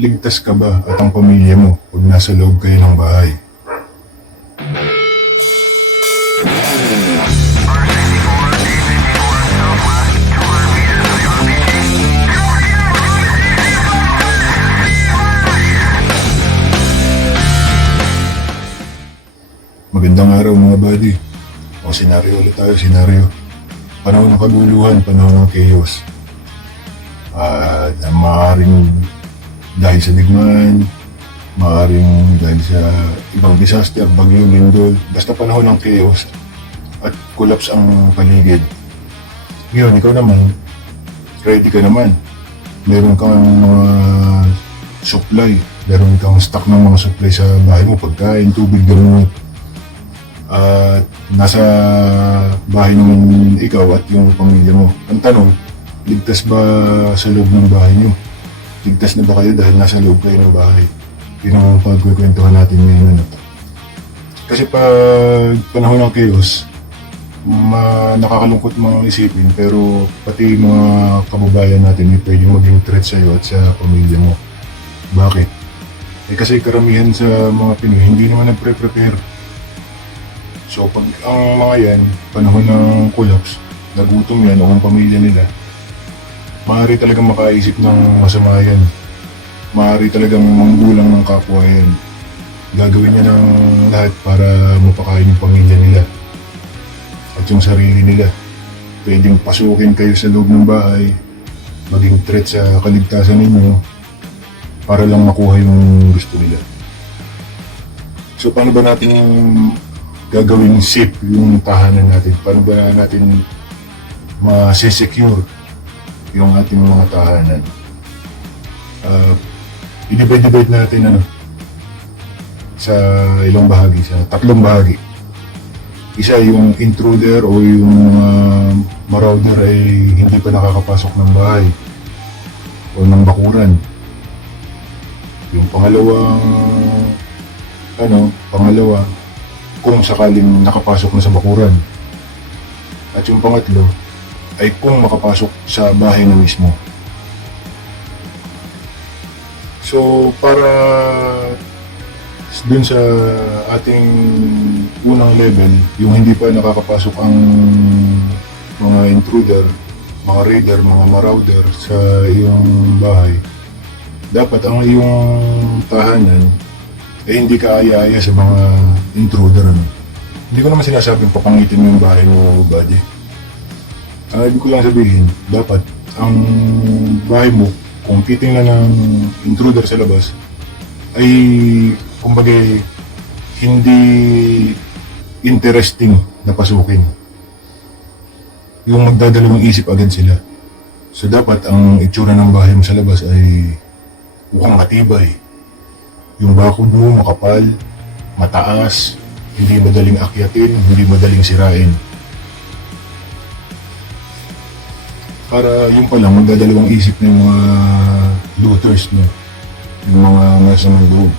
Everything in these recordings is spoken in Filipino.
ligtas ka ba at ang pamilya mo pag nasa loob kayo ng bahay? Magandang araw mga buddy. O senaryo ulit tayo, senaryo. Panahon ng kaguluhan, panahon ng chaos. Na maaaring dahil sa digmaan, maaaring dahil sa ibang disaster, bagyo, lindol, basta panahon ng chaos at collapse ang paligid. Ngayon, ikaw naman, ready ka naman. Meron kang mga supply, meron kang stock ng mga supply sa bahay mo, pagkain, tubig, gamot. At nasa bahay naman ikaw at yung pamilya mo. Ang tanong, ligtas ba sa loob ng bahay niyo? Ligtas na ba kayo dahil nasa loob kayo ng bahay? Yun ang pagkukwentuhan natin ngayon. Kasi pag panahon ng chaos, nakakalungkot mga isipin, pero pati mga kababayan natin ay pwedeng maging threat sa'yo at sa pamilya mo. Bakit? Kasi karamihan sa mga Pinoy hindi naman nagpre-prepare. So pag ang mga yan, panahon ng collapse, nagutom yan o ang pamilya nila, maaari talagang makaisip ng masama yan. Maaari talagang manggulang ng kapwa yan. Gagawin niya ng lahat para mapakain yung pamilya nila at yung sarili nila. Pwedeng pasukin kayo sa loob ng bahay, maging threat sa kaligtasan ninyo para lang makuha yung gusto nila. So paano ba natin gagawin safe yung tahanan natin? Paano ba natin ma-secure yung ating mga tahanan? I-divide natin sa ilang bahagi, sa tatlong bahagi. Isa yung intruder o yung marauder ay hindi pa nakakapasok ng bahay o ng bakuran. Yung pangalawa, kung sakaling nakapasok na sa bakuran. At yung pangatlo ay kung makapasok sa bahay na mismo. So para dun sa ating unang level, yung hindi pa nakakapasok ang mga intruder, mga raider, mga marauder sa iyong bahay, dapat ang iyong tahanan hindi ka aya-aya sa mga intruder. Hindi ko naman sinasabing papangitin mo yung bahay mo, buddy. Ibig ko lang sabihin, dapat ang bahay mo, kung titingnan ng intruder sa labas, ay kumbaga hindi interesting na pasukin. Yung magdadalawang isip agad sila. So dapat ang itsura ng bahay mo sa labas ay mukhang matibay. Yung bakod mo makapal, mataas, hindi madaling akyatin, hindi madaling sirain. Para yung palang magdadalawang isip ng mga looters, no? Yung mga masamang loob.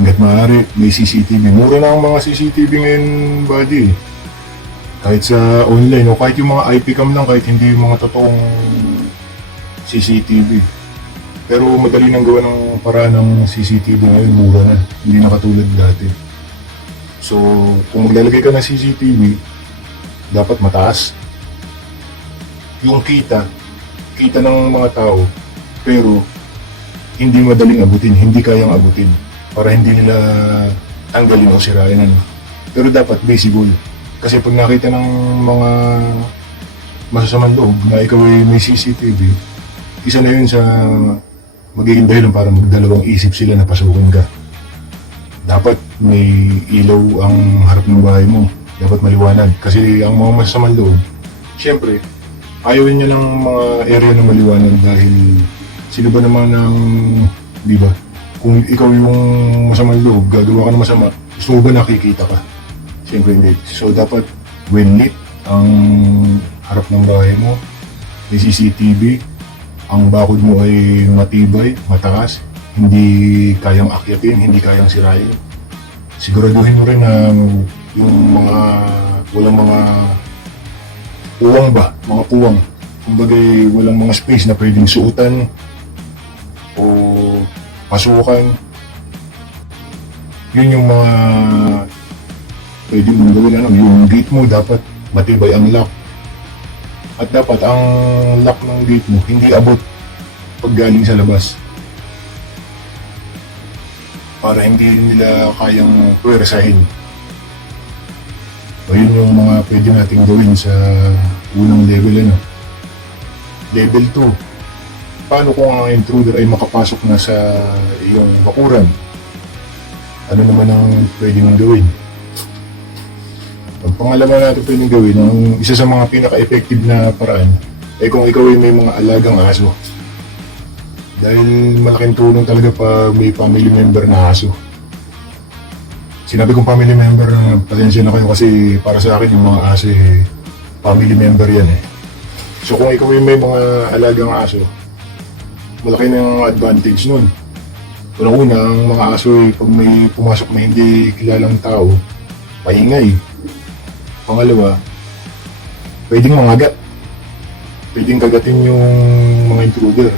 Hanggat maaari, may CCTV. Mura na ang mga CCTV ngayon, buddy. Kahit sa online, o kahit yung mga IP cam lang, kahit hindi yung mga totoong CCTV. Pero madali nang gawa ng paraan ng CCTV ngayon, mura na. Hindi na katulad dati. So, kung maglalagay ka ng CCTV, dapat mataas. Yung kita ng mga tao, pero hindi madaling abutin, hindi kayang abutin. Para hindi nila tanggalin o sirain. Pero dapat visible. Kasi pag nakita ng mga masasamang loob na ikaw ay may CCTV, isa na yun sa magiging dahilan para magdalawang isip sila na pasukin ka. Dapat may ilaw ang harap ng bahay mo. Dapat maliwanag. Kasi ang mga masasamang loob, syempre, ayaw niya ng mga area na maliwanag dahil sila ba naman ang, di ba? Kung ikaw yung masamang loob, gagawa ka ng masama, gusto mo ba nakikita ka? Syempre hindi. So dapat well lit ang harap ng bahay mo, may CCTV, ang bakod mo ay matibay, mataas, hindi kayang akyatin, hindi kayang sirain. Siguraduhin mo rin na yung walang mga puwang ba, mga puwang. Kumbaga walang mga space na pwedeng suotan o pasukan. Yun yung mga pwede mong gawin. Yung gate mo dapat matibay ang lock. At dapat ang lock ng gate mo hindi abot pag galing sa labas. Para hindi nila kayang pwersahin. So, yun yung mga pwede nating gawin sa unang level. Level 2. Paano kung ang intruder ay makapasok na sa iyong bakuran? Ano naman ang pwede mong gawin? Ang pangalaman natin pwedeng gawin, ang isa sa mga pinaka-effective na paraan ay kung ikaw ay may mga alagang aso. Dahil malaking tulong talaga pag may family member na aso. Sinabi kong family member, pasensya na kayo kasi para sa akin yung mga aso family member yan . So kung ikaw ay may mga alagang aso, malaki ng advantage nun. Unang-una, ang mga aso pag may pumasok na hindi kilalang tao, maingay. Pangalawa, pwedeng mangagat. Pwedeng kagatin yung mga intruder.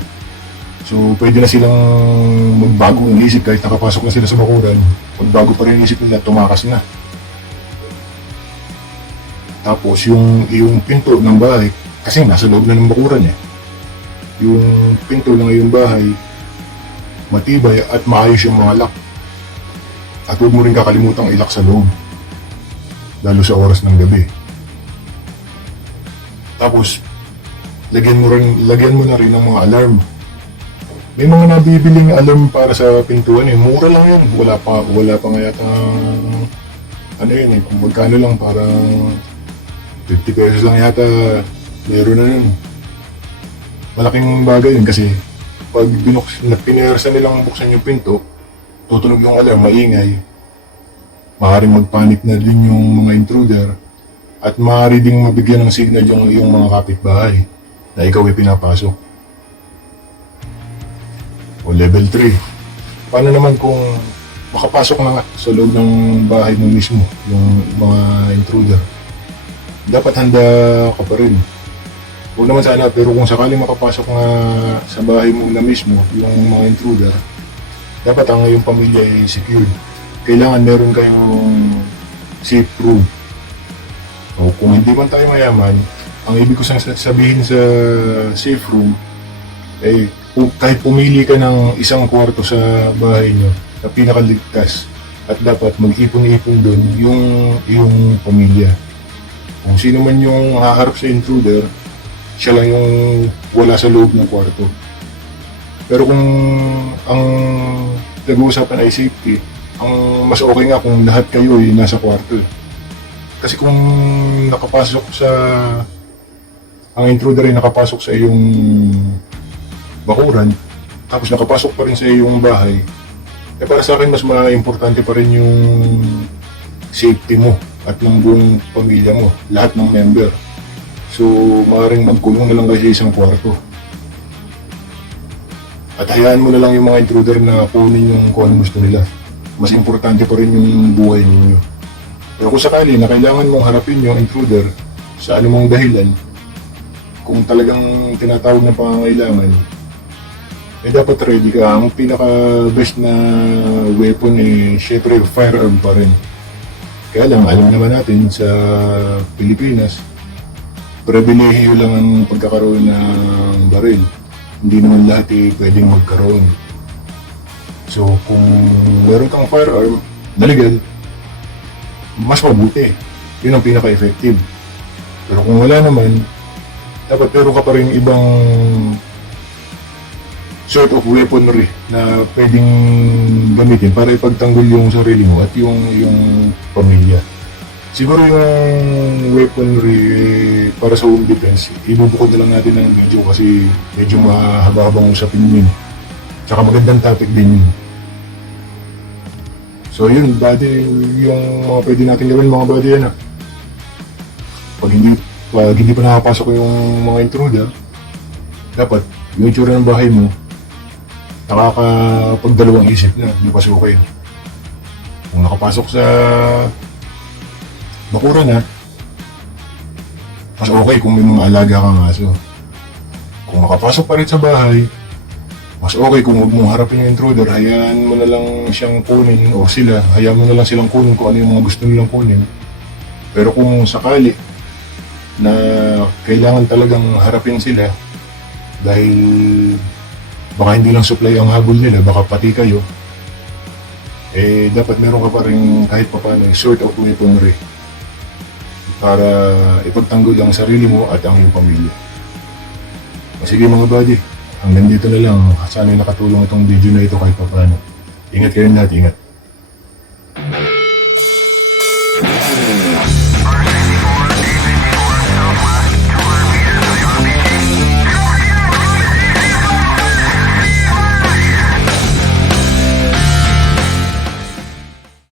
So, pwede na silang magbago ng isip kahit nakapasok na sila sa bakuran. Magbago pa rin yung isip nila, tumakas na. Tapos, yung pinto ng bahay, kasi nasa loob na ng bakuran . Yung pinto ng iyong bahay, matibay at maayos yung mga lock. At huwag mo rin kakalimutang ilak sa loob. Lalo sa oras ng gabi. Tapos, lagyan mo na rin ng mga alarm. May mga nabibiling alarm para sa pintuan . Mura lang yun. Wala pa nga yata kung magkano lang, parang 50 pesos lang yata meron na yun. Malaking bagay yun kasi pag pinersa nilang buksan yung pinto, tutunog yung alarm, maingay. Maaaring magpanik na din yung mga intruder at maaari ding mabigyan ng signal yung mga kapitbahay na ikaw ay pinapasok. O level 3. Paano naman kung makapasok na nga sa loob ng bahay mo mismo yung mga intruder? Dapat handa ka pa rin. Huwag naman sana, pero kung sakaling makapasok nga sa bahay mo na mismo yung mga intruder, dapat ang iyong pamilya ay secured. Kailangan meron kayong safe room. O kung hindi man tayo mayaman, ang ibig ko sabihin sa safe room ay kahit pumili ka ng isang kwarto sa bahay nyo na pinakaligtas at dapat mag-ipon-ipon doon yung pamilya. Kung sino man yung haharap sa intruder, siya lang yung wala sa loob ng kwarto. Pero kung ang nag-uusapan ay safety, ang mas okay nga kung lahat kayo ay nasa kwarto . Kasi kung ang intruder ay nakapasok sa iyong bakuran, tapos nakapasok pa rin sa iyong bahay, para sa akin mas importante pa rin yung safety mo at ng buong pamilya mo, lahat ng member. So, maaaring magkulong na lang kayo sa isang kwarto. At hayaan mo na lang yung mga intruder na kunin yung kung ano gusto nila. Mas importante pa rin yung buhay ninyo. Pero kung sakali na kailangan mong harapin yung intruder sa anumang dahilan, kung talagang tinatawag na pangangailangan, dapat ready ka. Ang pinaka-best na weapon syempre firearm pa rin. Kaya lang, alam naman natin sa Pilipinas, pribilehiyo lang ang pagkakaroon ng baril. Hindi naman lahat pwedeng magkaroon. So, kung meron kang firearm na legal, mas mabuti. Yun ang pinaka-effective. Pero kung wala naman, dapat meron ka pa rin ibang sort of weaponry na pwedeng gamitin para ipagtanggol yung sarili mo at yung pamilya. Siguro yung weaponry para sa home defense, ibubukod na lang natin ng video kasi medyo mahaba-habang usapin yun. Tsaka magandang topic din yun. So yun, buddy, yung mga pwede natin gawin mga buddy Pag hindi pa nakapasok yung mga intruder, dapat yung itsura ng bahay mo, nakakapagdalawang isip na hindi pasukin. Kung nakapasok sa bakuran mas okay kung may mga alaga kang aso. Kung makapasok pa rin sa bahay, Mas okay kung huwag mong harapin yung intruder, hayaan mo na lang siyang kunin o sila, hayaan mo na lang silang kunin kung ano yung mga gusto nilang kunin. Pero kung sakali na kailangan talagang harapin sila dahil baka hindi lang supply ang habol nila, baka pati kayo, eh dapat meron ka pa rin kahit pa paano sort of weaponry para ipagtanggol ang sarili mo at ang iyong pamilya. O sige mga buddy, hanggang dito na lang. Sana'y nakatulong itong video na ito kahit pa paano. Ingat kayo lahat, ingat.